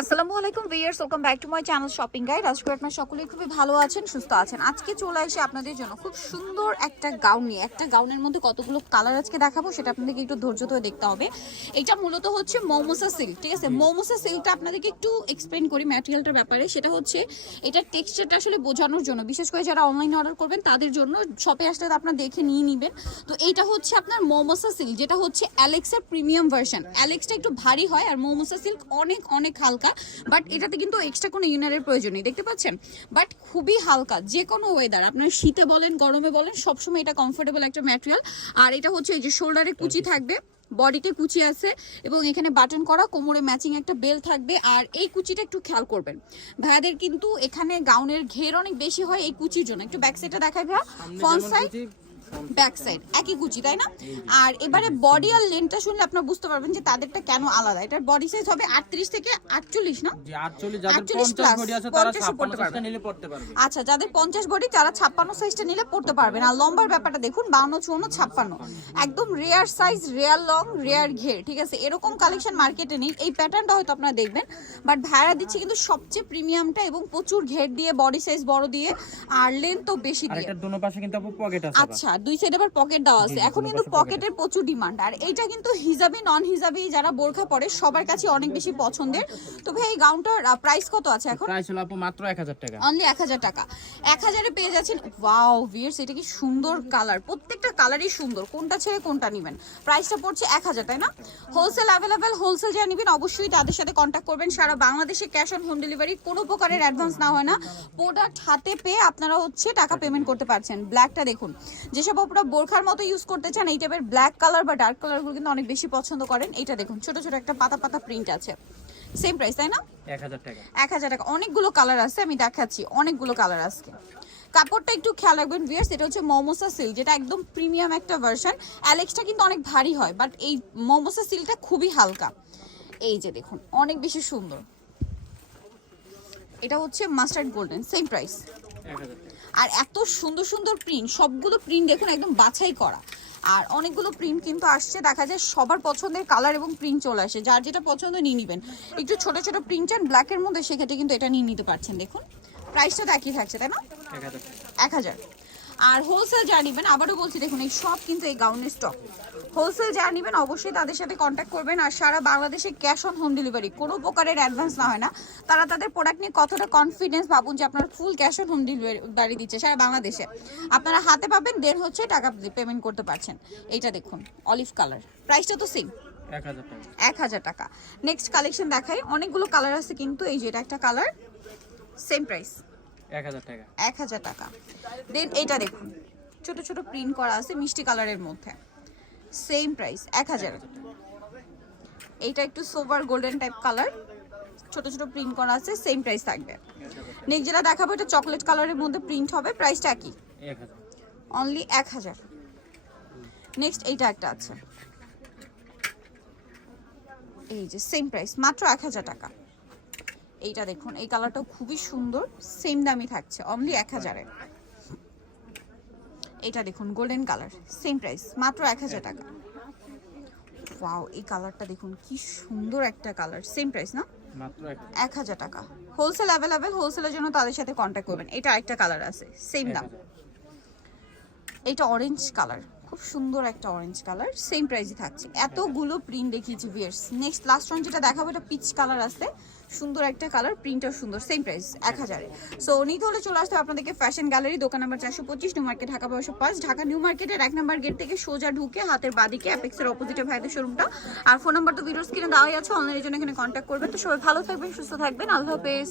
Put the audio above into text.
আসসালামু আলাইকুম viewers, welcome back to my channel shopping guide. আজকে আপনারা সকলেই খুবই ভালো আছেন, সুস্থ আছেন। আজকে চলে এসে আপনাদের জন্য খুব সুন্দর একটা গাউন নিয়ে, একটা গাউনের মধ্যে কতগুলো কালার আজকে দেখাবো সেটা আপনাদেরকে একটু ধৈর্য ধরে দেখতে হবে। এটা মূলত হচ্ছে মৌমোসা সিল্ক, ঠিক আছে? মৌমোসা সিল্কটা আপনাদেরকে একটু এক্সপ্লেন করি ম্যাটেরিয়ালটার ব্যাপারে। সেটা হচ্ছে এটার টেক্সচারটা আসলে বোঝানোর জন্য, বিশেষ করে যারা অনলাইনে অর্ডার করবেন তাদের জন্য, শপে আসলে তো আপনারা দেখে নিয়ে নেবেন। তো এইটা হচ্ছে আপনার মৌমোসা সিল্ক, যেটা হচ্ছে অ্যালেক্সের প্রিমিয়াম ভার্সন। অ্যালেক্সটা একটু ভারী হয় আর মৌমোসা সিল্ক অনেক অনেক হালকা, বাট এটাতে কিন্তু এক্সট্রা কোনো ইনারের প্রয়োজন নেই, দেখতে পাচ্ছেন? বাট খুবই হালকা, যে কোনো ওয়েদার, আপনার শীতে বলেন গরমে বলেন সবসময় এটা কমফোর্টেবল একটা ম্যাটেরিয়াল। আর এটা হচ্ছে এই যে শোল্ডারে কুচি থাকবে, বডিতে কুচি আছে এবং এখানে বাটন করা, কোমরে ম্যাচিং একটা বেল থাকবে। আর এই কুচিটা একটু খেয়াল করবেন, ভাইয়াদের কিন্তু এখানে গাউনের ঘের অনেক বেশি হয় এই কুচির জন্য। একটু ব্যাক সাইডটা দেখাই ভাইয়া, ফ্রন্ট সাইড ব্যাক সাইড একই কুচি, তাই না? আর এবারে বডি আর লেন্থটা শুনলে আপনারা বুঝতে পারবেন যে তাদেরটা কেন আলাদা। এটার বডি সাইজ হবে 38 থেকে 48, না? জি 48, যাদের 50 বডি আছে তারা 56 সাইজটা নিলে পড়তে পারবে। আচ্ছা, যাদের 50 বডি তারা 56 সাইজটা নিলে পড়তে পারবেন। আর লম্বার ব্যাপারটা দেখুন, 52, 54, 56, একদম rare size, rare long, rare ঘের, ঠিক আছে? এরকম কালেকশন মার্কেটে নেই। এই প্যাটার্নটা হয়তো আপনারা দেখবেন, বাট ভাড়া দিচ্ছে কিন্তু সবচেয়ে প্রিমিয়ামটা এবং প্রচুর ঘের দিয়ে, বডি সাইজ বড় দিয়ে আর লেন্থ তো বেশি আর দিয়ে। এটার দুনো পাশে কিন্তু আপু পকেট আছে। আচ্ছা, দুই সাইডে আবার পকেট দেওয়া আছে। এখন কিন্তু পকেটের প্রচুর ডিমান্ড। আর এইটা কিন্তু হিজাবি নন হিজাবি যারা বোরখা পরে সবার কাছে অনেক বেশি পছন্দের। তো ভাই এই গাউনটার প্রাইস কত আছে এখন? প্রাইস হলো আপু মাত্র 1000 টাকা, অনলি 1000 টাকা। 1000 এ পেয়ে যাচ্ছেন। ওয়াও ভিউয়ার্স, এটা কি সুন্দর কালার, প্রত্যেকটা কালারই সুন্দর, কোনটা ছেড়ে কোনটা নেবেন। প্রাইসটা পড়ছে 1000, তাই না? হোলসেল অ্যাভেলেবেল, হোলসেল যা নেবেন অবশ্যই তাদের সাথে কন্ট্যাক্ট করবেন। সারা বাংলাদেশে ক্যাশ অন হোম ডেলিভারি, কোনো প্রকারের অ্যাডভান্স না হয় না। প্রোডাক্ট হাতে পেয়ে আপনারা হচ্ছে টাকা পেমেন্ট করতে পারছেন। ব্ল্যাকটা দেখুন, যেসব আপনারা বোরখার মতো ইউজ করতে চান এই টাইপের ব্ল্যাক কালার বা ডার্ক কালারগুলো কিন্তু অনেক বেশি পছন্দ করেন। এটা দেখুন, ছোট ছোট একটা পাতা পাতা প্রিন্ট আছে। সেম প্রাইস, তাই না? 1000 টাকা। 1000 টাকা। অনেকগুলো কালার আছে, আমি দেখাচ্ছি, অনেকগুলো কালার আছে। কাপড়টা একটু খেয়াল রাখবেন ভিউয়ার্স, এটা হচ্ছে মৌমোসা সিল্ক, যেটা একদম প্রিমিয়াম একটা ভার্সন। অ্যালেক্সটা কিন্তু অনেক ভারী হয়, বাট এই মৌমোসা সিল্কটা খুবই হালকা। এই যে দেখুন, অনেক বেশি সুন্দর। এটা হচ্ছে মাস্টার্ড গোল্ডেন, সেম প্রাইস 1000 টাকা। আর এত সুন্দর সুন্দর প্রিন্ট, সবগুলো প্রিন্ট দেখুন একদম বাছাই করা। আর অনেকগুলো প্রিন্ট কিন্তু আসছে, দেখা যায় সবার পছন্দের কালার এবং প্রিন্ট চলে আসে। যার যেটা পছন্দ নিয়ে নেবেন। একটু ছোট ছোট প্রিন্ট চান ব্ল্যাকের মধ্যে, সেক্ষেত্রে কিন্তু এটা নিয়ে নিতে পারছেন। দেখুন প্রাইসটা তো একই থাকছে, তাই না? 1000 টাকা। 1000। আর হোলসেল যা নেবেন, আবারও বলছি দেখুন এই সব কিন্তু এই গাউনের স্টক। হোলসেল যা নেবেন অবশ্যই তাদের সাথে কন্ট্যাক্ট করবেন। আর সারা বাংলাদেশে ক্যাশ অন হোম ডেলিভারি, কোনো প্রকারের অ্যাডভান্স না হয় না। তারা তাদের প্রোডাক্ট নিয়ে কতটা কনফিডেন্স, ভাবুন যে আপনার full cash on home delivery দিচ্ছে সারা বাংলাদেশে। আপনারা হাতে পাবেন, দেন হচ্ছে টাকা পেমেন্ট করতে পারছেন। এইটা দেখুন অলিভ কালার, প্রাইসটা তো সেম 1000 টাকা। 1000 টাকা। নেক্সট কালেকশন দেখাই, অনেকগুলো কালার আছে কিন্তু এই যে এটা একটা কালার, সেম প্রাইস 1000 টাকা। 1000 টাকা। দেন এটা দেখুন, ছোট ছোট প্রিন্ট করা আছে মিষ্টি কালারের মধ্যে, সেম প্রাইস 1000। এইটা একটু সোভার গোল্ডেন টাইপ কালার, ছোট ছোট প্রিন্ট করা আছে, সেম প্রাইস থাকবে। নেক্সট যেটা দেখাবো এটা চকলেট কালারের মধ্যে প্রিন্ট হবে, প্রাইসটা কি? 1000। অনলি 1000। নেক্সট এইটা একটা আছে, এই যে সেম প্রাইস মাত্র 1000 টাকা। এইটা দেখুন, এই কালারটাও খুবই সুন্দর, সেম দামই থাকছে অনলি 1000-এ। এটা দেখুন গোল্ডেন কালার, সেম প্রাইস মাত্র 1000 টাকা। ওয়াও, এই কালারটা দেখুন কি সুন্দর একটা কালার, সেম প্রাইস না? মাত্র 1000 টাকা। হোলসেল অ্যাভেলেবেল, হোলসেলের জন্য তাদের সাথে কন্ট্যাক্ট করবেন। এটা একটা কালার আছে, সেম দাম। 1000। এটা অরেঞ্জ কালার, খুব সুন্দর একটা অরেঞ্জ কালার, সেম প্রাইসই থাকছে। এতগুলো প্রিন্ট দেখিয়েছি ভিউয়ার্স। নেক্সট লাস্ট ওয়ান যেটা দেখাবো এটা পিচ কালার আছে, সুন্দর একটা কালার, প্রিন্টও সুন্দর, সেম প্রাইস 1000-এ। সো নিতে হলে চলে আসতে হবে আপনাদেরকে ফ্যাশন গ্যালারি, দোকান number 425, new market, Dhaka 1205, Dhaka new মার্কেটের 1 নম্বর গেট থেকে সোজা ঢুকে হাতের বাদিকে অ্যাপেক্সের অপোজিটে ভাইদের শোরুমটা। আর ফোন নাম্বার তো ভিডিওর স্ক্রিনে দেওয়াই আছে, অনলাইনের জন্য এখানে কন্ট্যাক্ট করবেন। তো সবাই ভালো থাকবেন, সুস্থ থাকবেন, আল্লাহ হাফেজ।